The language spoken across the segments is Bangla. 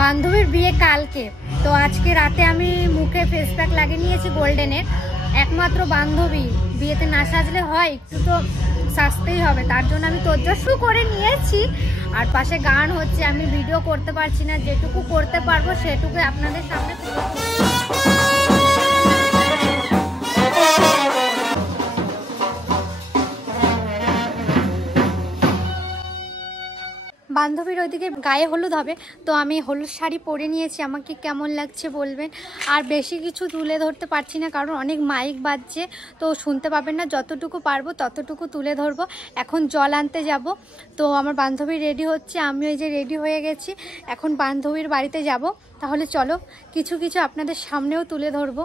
বান্ধবীর বিয়ে কালকে, তো আজকে রাতে আমি মুখে ফেস প্যাক লাগিয়ে নিয়েছি গোল্ডেনের। একমাত্র বান্ধবী, বিয়েতে না সাজলে হয়, একটু তো সাজতেই হবে, তার জন্য আমি তোরজোর শুরু করে নিয়েছি। আর পাশে গান হচ্ছে, আমি ভিডিও করতে পারছি না, যেটুকু করতে পারবো সেটুকু আপনাদের সামনে। বান্ধবীর ওইদিকে গায়ে হলুদ হবে, তো আমি হলুদ শাড়ি পরে নিয়েছি। আমাকে কেমন লাগছে বলবেন। আর বেশি কিছু তুলে ধরতে পারছি না, কারণ অনেক মাইক বাজছে, তো শুনতে পাবেন না। যতটুকু পারবো ততটুকু তুলে ধরবো। এখন জল আনতে যাব, তো আমার বান্ধবী রেডি হচ্ছে, আমি ওই যে রেডি হয়ে গেছি। এখন বান্ধবীর বাড়িতে যাব, তাহলে চলো কিছু কিছু আপনাদের সামনেও তুলে ধরবো।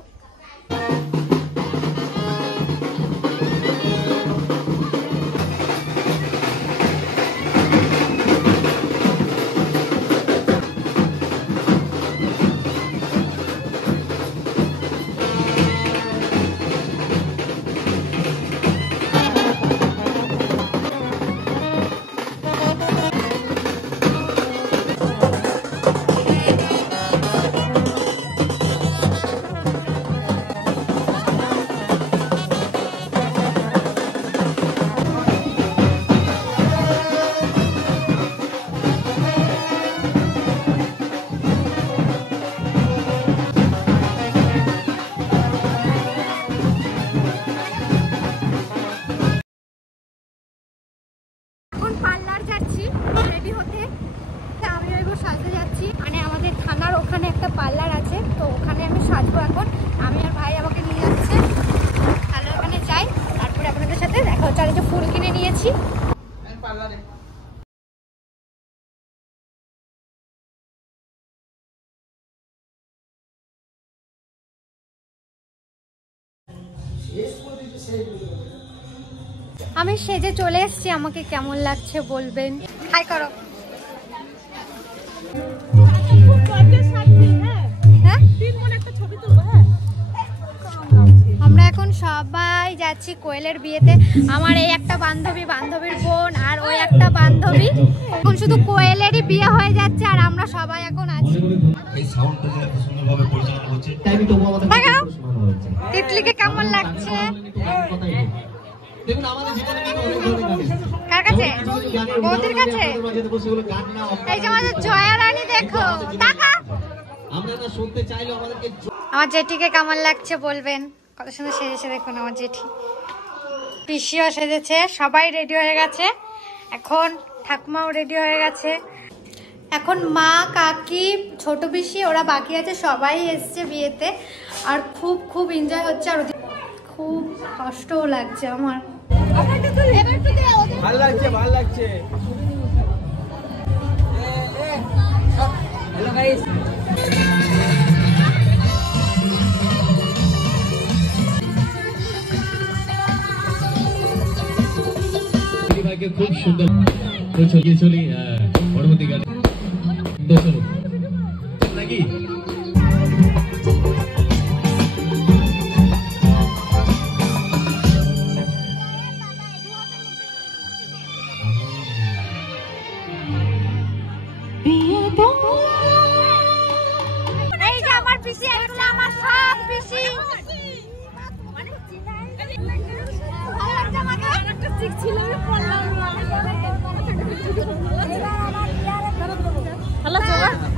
পার্লার আছে, তো ওখানে আমি সাজবো। এখন আমি আর ভাই আমাকে নিয়ে যাচ্ছে, তাহলে ওখানে যাই, তারপরে আপনাদের সাথে দেখা হচ্ছে। আর এই যে ফুল কিনে নিয়েছি। আমি সেজে চলে এসেছি, আমাকে কেমন লাগছে বলবেন। হাই করো। আমরা এখন সবাই যাচ্ছি কোয়েলের বিয়েতে। আমার এই একটা বান্ধবী, বান্ধবীর বোন, আর ওই একটা বান্ধবী। এখন শুধু কোয়েলেরই বিয়ে হয়ে যাচ্ছে, আর আমরা সবাই এখন আছি। তিতলিকে কেমন লাগছে? কার কাছে? বৌদির কাছে। এই যে আমাদের জয়া রানী, দেখো আমার জেঠিকে কেমন লাগছে বলবেন। কত সুন্দর সেজেছে দেখুন আমার জেঠি। পিসিও সেজেছে, সবাই রেডি হয়ে গেছে। এখন ঠাকুমাও রেডি হয়ে গেছে। এখন মা, কাকি, ছোট পিসি ওরা বাকি আছে, সবাই এসছে বিয়েতে। আর খুব খুব এনজয় হচ্ছে, আর খুব কষ্টও লাগছে আমার। ভালো লাগছে, ভালো লাগছে। হ্যালো গাইস, ভাইকে খুব সুন্দর চলি পরবর্তী গানে নাকি। এই যে আমার পিসি, এগুলো আমার সব পিসি।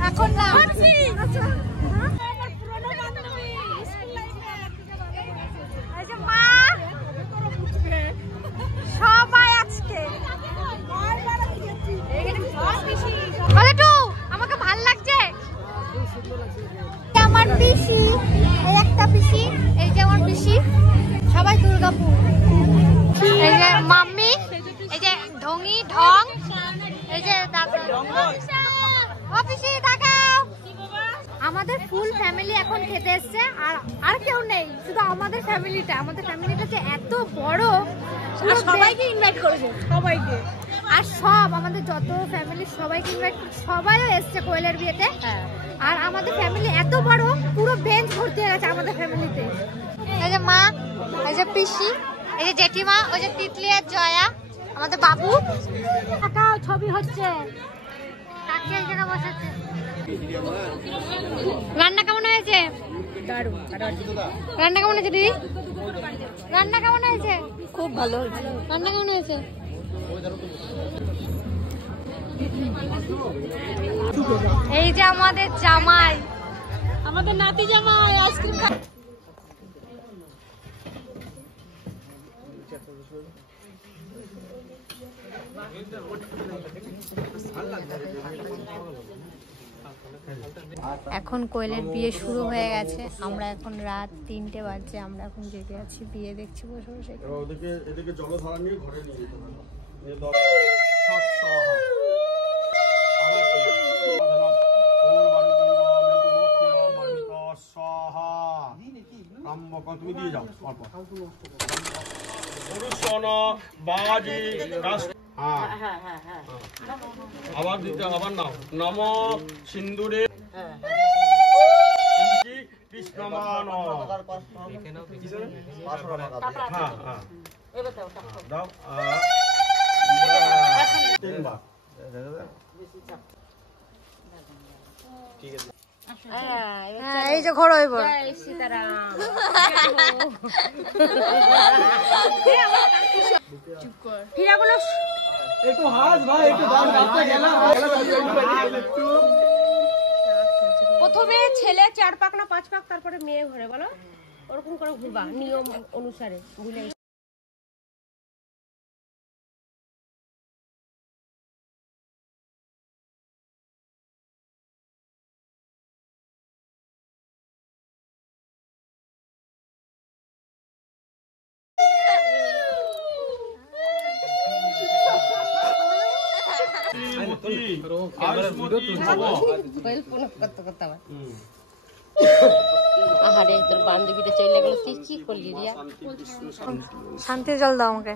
এখন না মা সবাই আজকে আমাকে ভাল লাগছে। আমার পিসি, এই একটা পিসি, এই যে আমার পিসি, সবাই দুর্গাপুর। এই যে মাম্মি, এই যে ঢঙ্গি ঢং, এই যে পিসি দেখাও। আমাদের ফুল ফ্যামিলি এখন খেতে এসছে, আর কেউ নেই, শুধু আমাদের ফ্যামিলিটা। আমাদের ফ্যামিলিটা যে এত বড়, সবাইকে ইনভাইট করেছে, সবাইকে। আর সব আমাদের যত ফ্যামিলি সবাইকে ইনভাইট, সবাইও এসছে কোয়েলের বিয়েতে। আর আমাদের ফ্যামিলি এত বড়, পুরো বেঞ্চ ভর্তি হয়ে গেছে আমাদের ফ্যামিলিতে। এই যে মা, এই যে পিসি, এই যে জেঠিমা, ওই যে তিতলি আর জয়া, আমাদের বাবু। ছবি হচ্ছে, কাকে এই জায়গা বসাচ্ছে। রান্না কেমন হয়েছে? রান্না কেমন হয়েছে দিদি? রান্না কেমন হয়েছে? খুব ভালো হয়েছে। রান্না কেমন হয়েছে? এই যে আমাদের জামাই, আমাদের নাতি জামাই আইসক্রিম খা। এখন কোয়েলের বিয়ে শুরু হয়ে গেছে। আমরা এখন রাত 3টে বাজে, আমরা এখন জেগে আছি, বিয়ে দেখছি বসে বসে। এদিকে জলধারা নিয়ে ঘরে নিয়ে যেতে হবে। তুমি দিয়ে যাও আবার দিতে আবার নাও নম সিন্দুরে কৃষ্ণমান দাও ঠিক আছে। এই যে ঘর হইব একটু হাস ভাই, একটু দাম রাস্তা গেলাম। প্রথমে ছেলে 4 পাক না 5 পাক, তারপরে মেয়ে ঘরে, বলো ওরকম করে ঘুরবা নিয়ম অনুসারে, বুঝলে? আহারে তোর বান্ধবীটা চলে গেল, তুই কি করলি রিয়া? শান্তি জল দাও আমাকে।